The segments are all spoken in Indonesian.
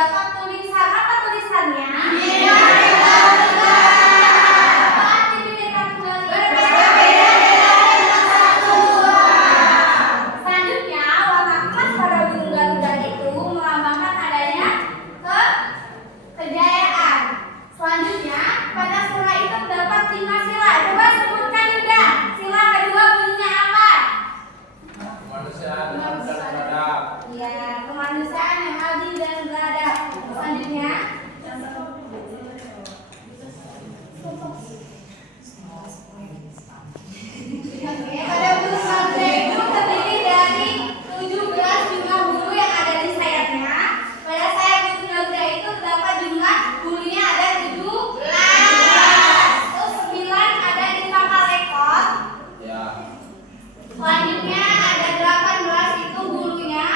terdapat tulisan. Apa tulisannya? Selanjutnya, warna emas pada burung Garuda itu melambangkan adanya kejayaan. Selanjutnya, pada sila itu terdapat 5 sila. Coba sebutkan Yuda. Sila kedua bunyinya apa? Kemanusiaan yang adil dan beradab. Ya, kemanusiaan yang adil dan beradab. Selanjutnya, pada burung Garuda itu terdiri dari 17 jumlah bulu yang ada di sayapnya. Pada sayap burung Garuda itu terdapat jumlah bulunya ada 17. Terus 9 ada di pangkal ekor. Ya. Selanjutnya ada 18 itu bulunya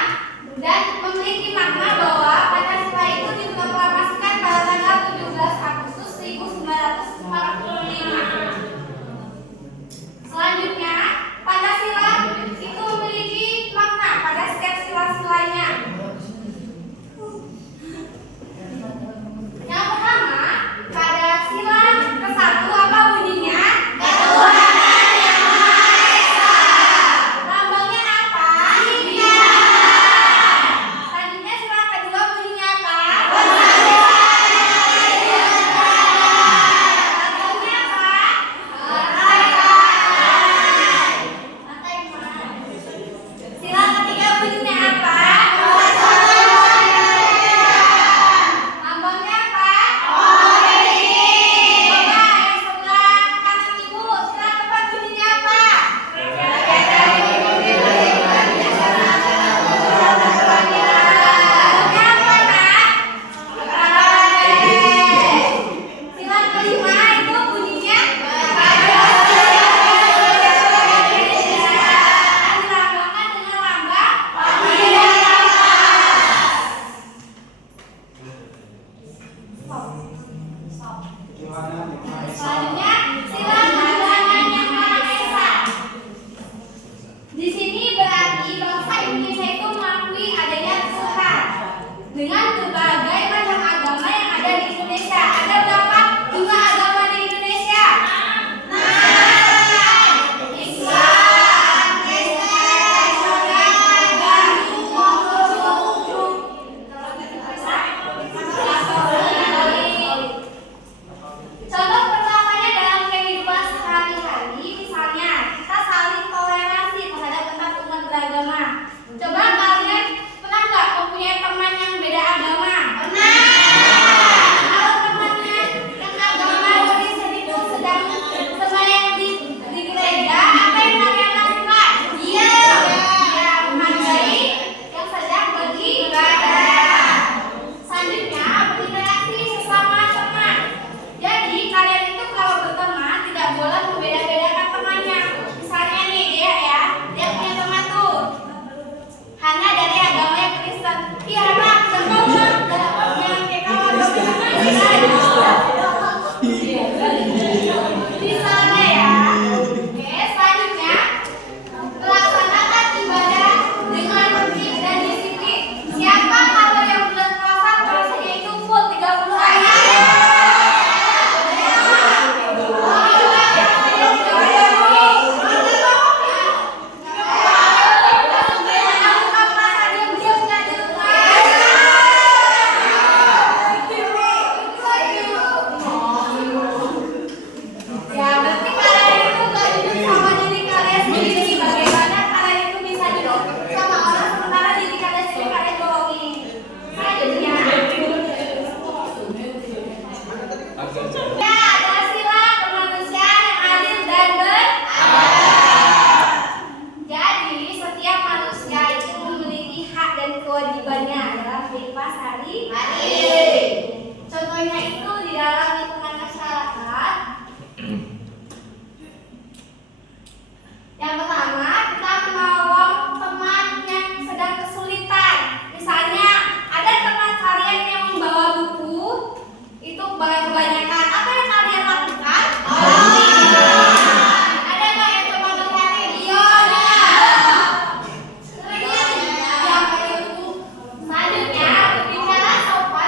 dan memiliki makna bahwa Pancasila itu diproklamasikan pada tanggal 17 Agustus 1945. Selanjutnya, Pancasila itu memiliki makna pada setiap sila-silanya. Yang pertama, pada sila ke-1 apa bunyinya? Ketuhanan Yang Maha Esa. Lambangnya apa? Singa. Selanjutnya sila kedua bunyinya apa? Lambangnya apa? Sila ketiga bunyinya apa? Lambangnya apa? Coba yang sebelah kanan ibu, sila keempat bunyinya apa? Lambangnya apa, Nak? Sila kelima itu bunyinya dilambangkan dengan lambang Ketuhanan yang Maha Esa. selanjutnya sila ketuhanan Yang Maha Esa. Di sini berarti bangsa Indonesia itu mengakui adanya Tuhan dengan berbagai macam agama yang ada di Indonesia. Ada berapa jumlah agama di Indonesia? Islam, Kristen, Katolik. Contoh pertamanya dalam kehidupan sehari-hari, misalnya kita saling toleransi terhadap antar umat beragama. Coba kalian pernah nggak mempunyai teman yang beda agama? Pernah. Kalau temannya yang agama Kristen itu sedang sembahyang di gereja, apa yang kalian lakukan? Iya. Ya, menghargai yang sedang beribadah. Selanjutnya, berinteraksi sesama teman. Jadi kalian itu kalau berteman tidak boleh membeda-bedakan temannya. Misalnya nih dia punya teman tuh hanya dari agama yang Kristen. Iya Pak, jangan jangan kayak kawan misalnya ya. Oke, selanjutnya melaksanakan ibadah dengan tertib dan disiplin. Siapa kalau yang bulan puasa puasanya itu full 30 hari? Ya, berarti kalian itu gak jujur sama diri kalian sendiri. Bagaimana kalian itu bisa jujur sama orang sementara diri kalian sendiri kalian bohongin? Selanjutnya, ya ada sila kemanusiaan yang adil dan beradab. Jadi setiap manusia itu memiliki hak dan kewajibannya dalam kehidupan sehari-hari. Contohnya itu di dalam lingkungan masyarakat. Yang pertama, kita menolong teman yang sedang kesulitan. Misalnya, ada teman kalian yang membawa buku, itu kebanyakan. Apa yang kalian lakukan? Ada nggak yang coba berhati? Iya. Selanjutnya, berbicara sopan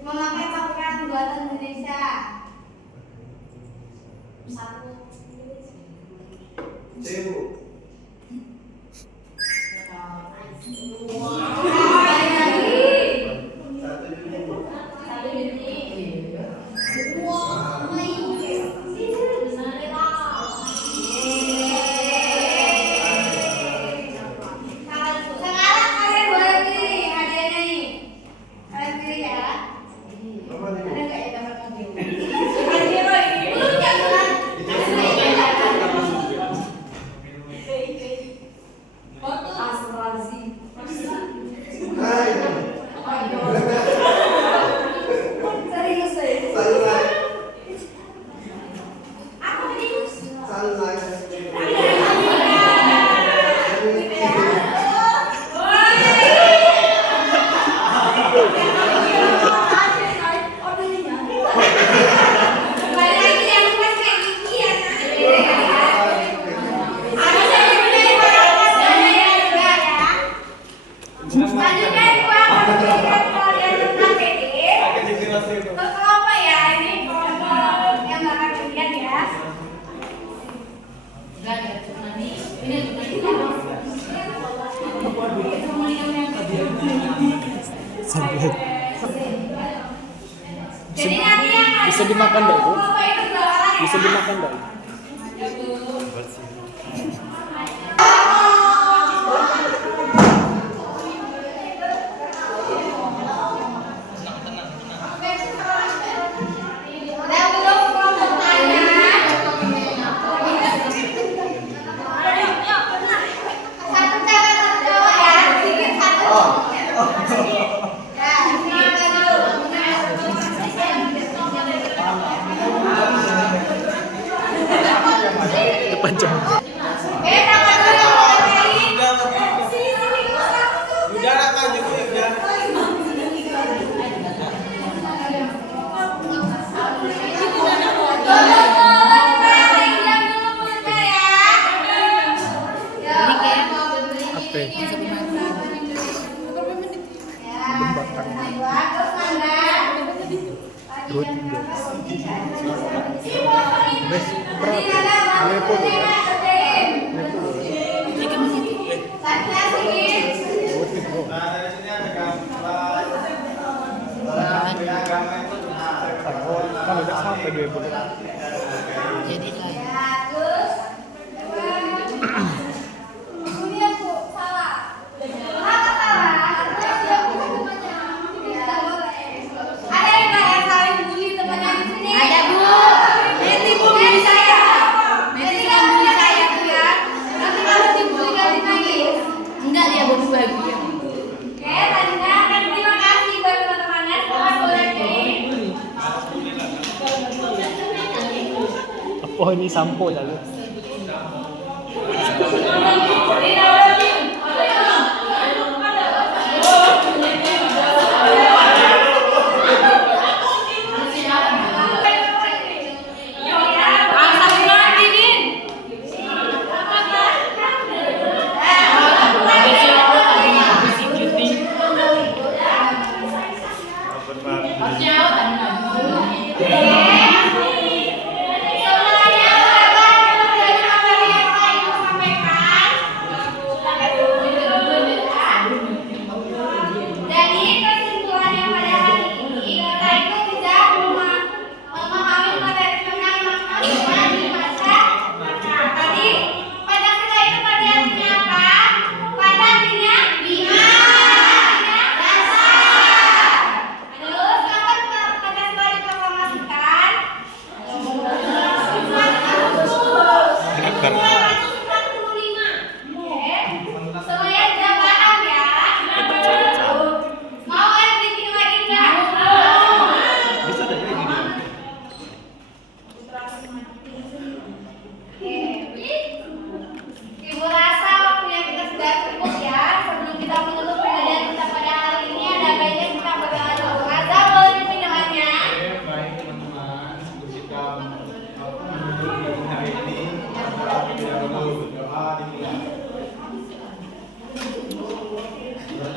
Memakai pakaian buatan Indonesia. Satu. Bisa dimakan enggak itu? Bisa dimakan enggak? Panjang. Kan udah sampai 20. Jadi kan oh ini sampo tadi.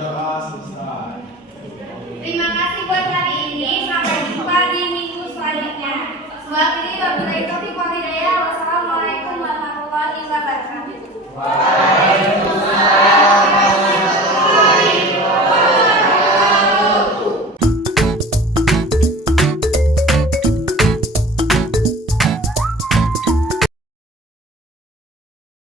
berdoa selesai. Terima kasih buat hari ini. Sampai jumpa di minggu selanjutnya. Wassalamualaikum warahmatullahi wabarakatuh.